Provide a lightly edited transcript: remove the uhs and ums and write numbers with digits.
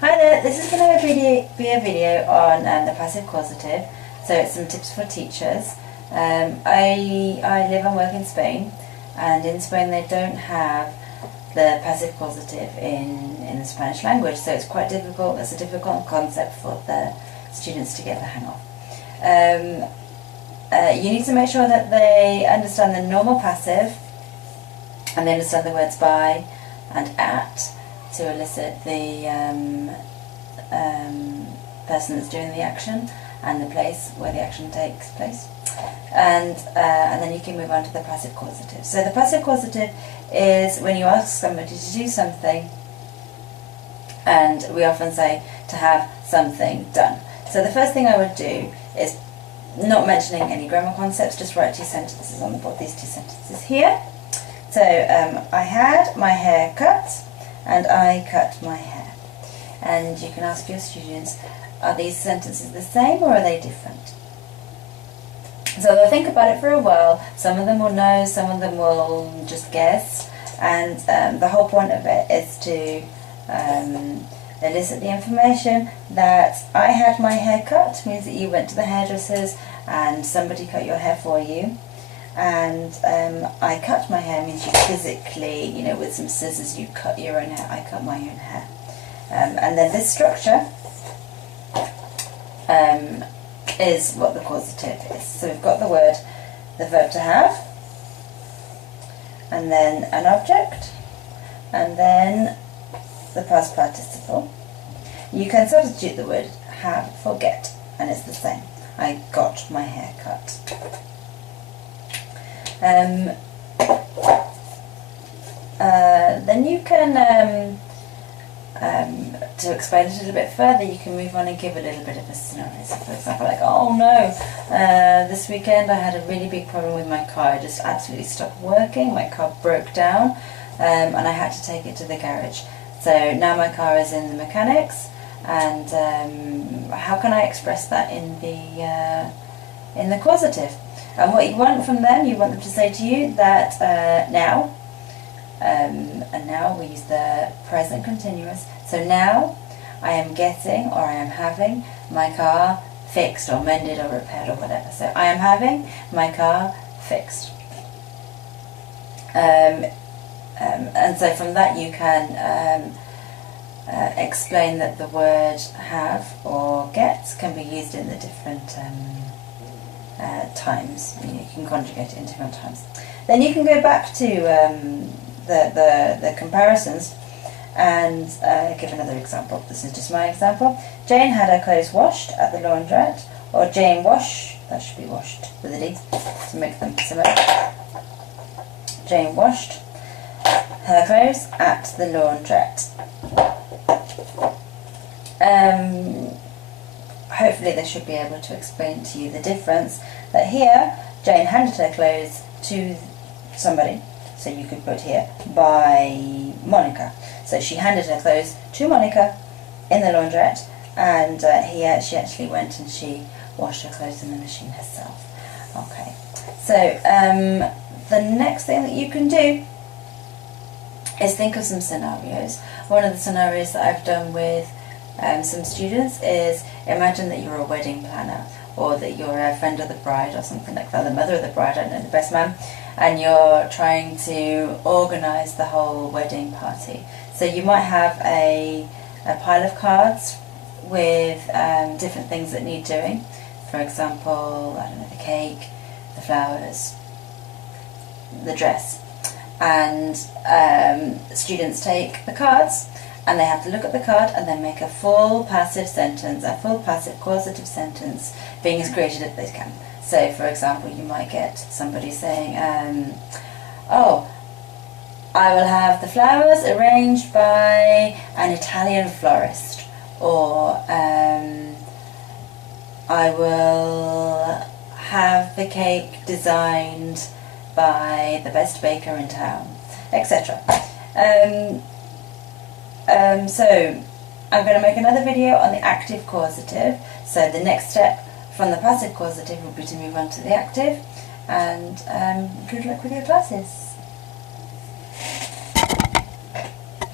Hi there, this is going to be a video on the passive causative, so it's some tips for teachers. I live and work in Spain, and in Spain they don't have the passive causative in the Spanish language, so it's quite difficult. It's a difficult concept for the students to get the hang of. You need to make sure that they understand the normal passive, and they understand the words by and at, to elicit the person that's doing the action and the place where the action takes place, and then you can move on to the passive causative. So the passive causative is when you ask somebody to do something, and we often say to have something done. So the first thing I would do is, not mentioning any grammar concepts, just write two sentences on the board, these two sentences here. So I had my hair cut, and I cut my hair. And you can ask your students, are these sentences the same or are they different? So they'll think about it for a while. Some of them will know, some of them will just guess, and the whole point of it is to elicit the information that I had my hair cut means that you went to the hairdressers and somebody cut your hair for you. And I cut my hair means you physically, with some scissors, you cut your own hair. I cut my own hair. And then this structure is what the causative is. So we've got the verb to have, and then an object, and then the past participle. You can substitute the word have for get, and it's the same. I got my hair cut. Then you can, to explain it a little bit further, you can move on and give a little bit of a scenario. So for example, like, oh no, this weekend I had a really big problem with my car. It just absolutely stopped working. My car broke down, and I had to take it to the garage. So now my car is in the mechanics, and how can I express that in the causative? And what you want from them, you want them to say to you that now, and now we use the present continuous. So now I am getting, or I am having, my car fixed or mended or repaired or whatever. So I am having my car fixed. And so from that you can explain that the word have or get can be used in the different times. You can conjugate it in different times. Then you can go back to the comparisons and give another example. This is just my example. Jane had her clothes washed at the laundrette, or Jane washed, that should be washed with a D to make them similar. Jane washed her clothes at the laundrette. Hopefully they should be able to explain to you the difference, that here Jane handed her clothes to somebody, so you could put here by Monica. So she handed her clothes to Monica in the laundrette, and here she actually went and she washed her clothes in the machine herself. Okay, so the next thing that you can do is think of some scenarios. One of the scenarios that I've done with some students is, imagine that you're a wedding planner, or that you're a friend of the bride or something like that, the mother of the bride, I don't know, the best man, and you're trying to organise the whole wedding party. So you might have a pile of cards with different things that need doing. For example, I don't know, the cake, the flowers, the dress. And students take the cards, and they have to look at the card and then make a full passive sentence, a full passive causative sentence, being as creative as they can. So for example, you might get somebody saying, oh, I will have the flowers arranged by an Italian florist, or I will have the cake designed by the best baker in town, etc. So I'm going to make another video on the active causative. So the next step from the passive causative would be to move on to the active, and good luck with your classes.